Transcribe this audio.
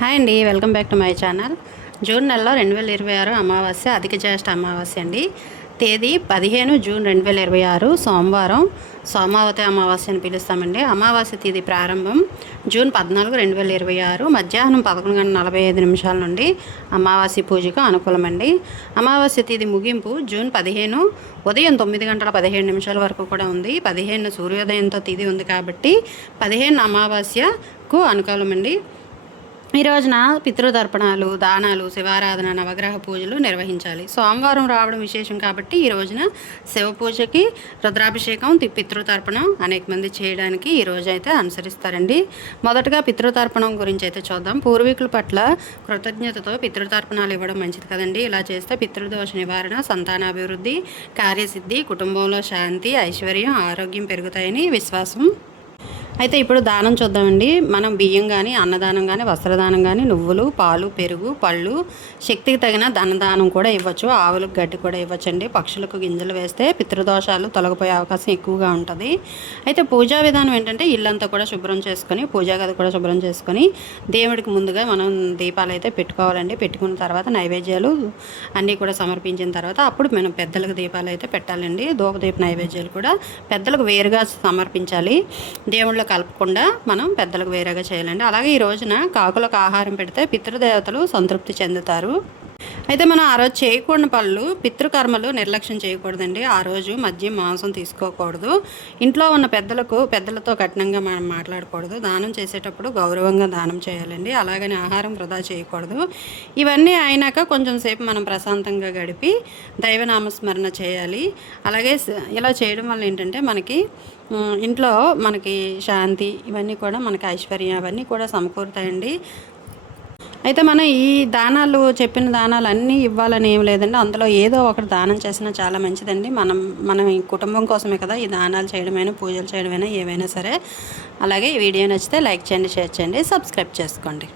Hi అండి, welcome back to my channel. June నెలలో 2026 అమావాస్య అధిక జ్యేష్ఠ అమావాస్య అండి. తేదీ 15 జూన్ 2026 సోమవారం. సోమావతి అమావాస్య అని పిలుస్తామండి. అమావాస్య తేదీ ప్రారంభం జూన్ 14, 2026 మధ్యాహ్నం 11:45 నుండి అమావాస్య పూజకు అనుకూలమండి. అమావాస్య తేదీ ముగింపు జూన్ 15 ఉదయం 9:17 వరకు కూడా ఉంది. 15 సూర్యోదయంతో తేదీ ఉంది కాబట్టి 15 అమావాస్యకు అనుకూలమండి. ఈ రోజున పితృతర్పణాలు, దానాలు, శివారాధన, నవగ్రహ పూజలు నిర్వహించాలి. సోమవారం రావడం విశేషం కాబట్టి ఈ రోజున శివ పూజకి, రుద్రాభిషేకం, పితృతర్పణం అనేక మంది చేయడానికి ఈ రోజు అయితే అనుసరిస్తారండి. మొదటగా పితృతర్పణం గురించి అయితే చూద్దాం. పూర్వీకుల పట్ల కృతజ్ఞతతో పితృతర్పణాలు ఇవ్వడం మంచిది కదండి. ఇలా చేస్తే పితృదోష నివారణ, సంతానాభివృద్ధి, కార్యసిద్ధి, కుటుంబంలో శాంతి, ఐశ్వర్యం, ఆరోగ్యం పెరుగుతాయని విశ్వాసం. అయితే ఇప్పుడు దానం చూద్దామండి. మనం బియ్యం కానీ, అన్నదానం కానీ, వస్త్రదానం కానీ, నువ్వులు, పాలు, పెరుగు, పళ్ళు, శక్తికి తగిన ధనదానం కూడా ఇవ్వచ్చు. ఆవులకు గడ్డి కూడా ఇవ్వచ్చండి. పక్షులకు గింజలు వేస్తే పితృదోషాలు తొలగిపోయే అవకాశం ఎక్కువగా ఉంటుంది. అయితే పూజా విధానం ఏంటంటే ఇల్లంతా కూడా శుభ్రం చేసుకొని, పూజా గది కూడా శుభ్రం చేసుకొని, దేవుడికి ముందుగా మనం దీపాలు అయితే పెట్టుకోవాలండి. పెట్టుకున్న తర్వాత నైవేద్యాలు అన్నీ కూడా సమర్పించిన తర్వాత అప్పుడు మనం పెద్దలకు దీపాలు అయితే పెట్టాలండి. ధూపదీప నైవేద్యాలు కూడా పెద్దలకు వేరుగా సమర్పించాలి. దేవుళ్ళ కలపకుండా మనం పెద్దలకు వేరేగా చేయాలండి. అలాగే ఈ రోజున కాకులకు ఆహారం పెడితే పితృదేవతలు సంతృప్తి చెందుతారు. అయితే మనం ఆ రోజు చేయకూడని పనులు, పితృకర్మలు నిర్లక్ష్యం చేయకూడదండి. ఆ రోజు మద్యం, మాంసం తీసుకోకూడదు. ఇంట్లో ఉన్న పెద్దలతో కఠినంగా మనం మాట్లాడకూడదు. దానం చేసేటప్పుడు గౌరవంగా దానం చేయాలండి. అలాగని ఆహారం వృధా చేయకూడదు. ఇవన్నీ అయినాక కొంచెం సేపు మనం ప్రశాంతంగా గడిపి దైవనామస్మరణ చేయాలి. అలాగే ఇలా చేయడం వల్ల ఏంటంటే ఇంట్లో మనకి శాంతి, ఇవన్నీ కూడా మనకి ఐశ్వర్యం, అవన్నీ కూడా సమకూరుతాయండి. అయితే మనం ఈ దానాలు, చెప్పిన దానాలు అన్నీ ఇవ్వాలని ఏం లేదండి. అందులో ఏదో ఒకటి దానం చేసినా చాలా మంచిదండి. మనం ఈ కుటుంబం కోసమే కదా ఈ దానాలు చేయడమైనా, పూజలు చేయడమైనా, ఏవైనా సరే. అలాగే ఈ వీడియో నచ్చితే లైక్ చేయండి, షేర్ చేయండి, సబ్స్క్రైబ్ చేసుకోండి.